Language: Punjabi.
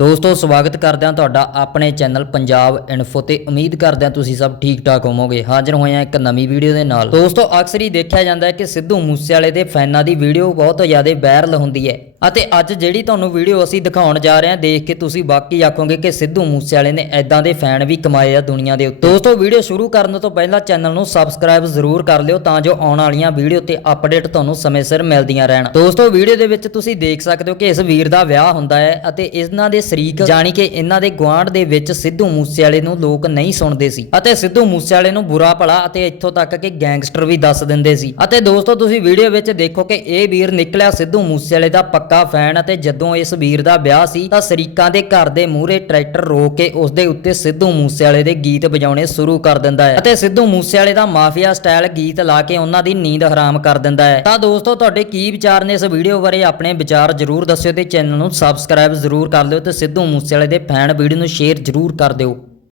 ਦੋਸਤੋ, ਸਵਾਗਤ ਕਰਦੇ ਹਾਂ ਤੁਹਾਡਾ ਆਪਣੇ ਚੈਨਲ ਪੰਜਾਬ ਇਨਫੋ ਤੇ। ਉਮੀਦ ਕਰਦੇ ਹਾਂ ਤੁਸੀਂ ਸਭ ਠੀਕ ਠਾਕ ਹੋਵੋਗੇ। ਹਾਜ਼ਰ ਹੋਏ ਹਾਂ ਇੱਕ ਨਵੀਂ ਵੀਡੀਓ ਦੇ ਨਾਲ। ਦੋਸਤੋ, ਅਕਸਰ ਹੀ ਦੇਖਿਆ ਜਾਂਦਾ ਹੈ ਕਿ ਸਿੱਧੂ ਮੂਸੇਵਾਲੇ ਦੇ ਫੈਨਾਂ ਦੀ ਵੀਡੀਓ ਬਹੁਤ ਜ਼ਿਆਦਾ ਵਾਇਰਲ ਹੁੰਦੀ ਹੈ। ਅਤੇ ਅੱਜ ਜਿਹੜੀ ਤੁਹਾਨੂੰ ਵੀਡੀਓ ਅਸੀਂ ਦਿਖਾਉਣ ਜਾ ਰਹੇ ਹਾਂ, ਦੇਖ ਕੇ ਤੁਸੀਂ ਵਾਕਈ ਆਖੋਗੇ ਕਿ ਸਿੱਧੂ ਮੂਸੇਵਾਲੇ ਨੇ ਐਦਾਂ ਦੇ ਫੈਨ ਵੀ ਕਮਾਏ ਆ ਦੁਨੀਆ ਦੇ ਉੱਤੇ। ਦੋਸਤੋ, ਵੀਡੀਓ ਸ਼ੁਰੂ ਕਰਨ ਤੋਂ ਪਹਿਲਾਂ ਚੈਨਲ ਨੂੰ ਸਬਸਕ੍ਰਾਈਬ ਜ਼ਰੂਰ ਕਰ ਲਿਓ ਤਾਂ ਜੋ ਆਉਣ ਵਾਲੀਆਂ ਵੀਡੀਓ ਤੇ ਅਪਡੇਟ ਤੁਹਾਨੂੰ ਸਮੇਂ ਸਿਰ ਮਿਲਦੀਆਂ ਰਹਿਣ। ਦੋਸਤੋ, ਵੀਡੀਓ ਦੇ ਵਿੱਚ ਤੁਸੀਂ ਦੇਖ ਸਕਦੇ ਹੋ ਕਿ ਇਸ ਵੀਰ ਦਾ ਵਿਆਹ ਹੁੰਦਾ ਹੈ ਅਤੇ ਇਹਨਾਂ ਦੇ ਸ਼ਰੀਕ ਜਾਣੀ ਕਿ ਇਹਨਾਂ ਦੇ ਗੁਆਂਢ ਦੇ ਵਿੱਚ ਸਿੱਧੂ ਮੂਸੇਵਾਲੇ ਨੂੰ ਲੋਕ ਨਹੀਂ ਸੁਣਦੇ ਸੀ ਅਤੇ ਸਿੱਧੂ ਮੂਸੇਵਾਲੇ ਨੂੰ ਬੁਰਾ ਭਲਾ ਅਤੇ ਇੱਥੋਂ ਤੱਕ ਕਿ ਗੈਂਗਸਟਰ ਵੀ ਦੱਸ ਦਿੰਦੇ ਸੀ। ਅਤੇ ਦੋਸਤੋ, ਤੁਸੀਂ ਵੀਡੀਓ ਵਿੱਚ ਦੇਖੋ ਕਿ ਇਹ ਵੀਰ ਨਿਕਲਿਆ ਸਿੱਧੂ ਮੂਸੇਵਾਲੇ ਦਾ ਪੱਕਾ ਫੈਨ ਅਤੇ ਜਦੋਂ ਇਸ ਵੀਰ ਦਾ ਵਿਆਹ ਸੀ ਤਾਂ ਸ਼ਰੀਕਾਂ ਦੇ ਘਰ ਦੇ ਮੂਹਰੇ ਟਰੈਕਟਰ ਰੋਕ ਕੇ ਉਸ ਦੇ ਉੱਤੇ ਸਿੱਧੂ ਮੂਸੇਵਾਲੇ ਦੇ ਗੀਤ ਵਜਾਉਣੇ ਸ਼ੁਰੂ ਕਰ ਦਿੰਦਾ ਹੈ ਅਤੇ ਸਿੱਧੂ ਮੂਸੇਵਾਲੇ ਦਾ ਮਾਫੀਆ ਸਟਾਈਲ ਗੀਤ ਲਾ ਕੇ ਉਹਨਾਂ ਦੀ ਨੀਂਦ ਹਰਾਮ ਕਰ ਦਿੰਦਾ ਹੈ। ਤਾਂ ਦੋਸਤੋ, ਤੁਹਾਡੇ ਕੀ ਵਿਚਾਰ ਨੇ ਇਸ ਵੀਡੀਓ ਬਾਰੇ ਆਪਣੇ ਵਿਚਾਰ ਜ਼ਰੂਰ ਦੱਸਿਓ ਤੇ ਚੈਨਲ ਨੂੰ ਸਬਸਕ੍ਰਾਈਬ ਜ਼ਰੂਰ ਕਰ ਲਿਓ ਤੇ ਸਿੱਧੂ ਮੂਸੇਵਾਲੇ ਦੇ ਫੈਨ ਵੀਡੀਓ ਨੂੰ ਸ਼ੇਅਰ ਜ਼ਰੂਰ ਕਰ ਦਿਓ।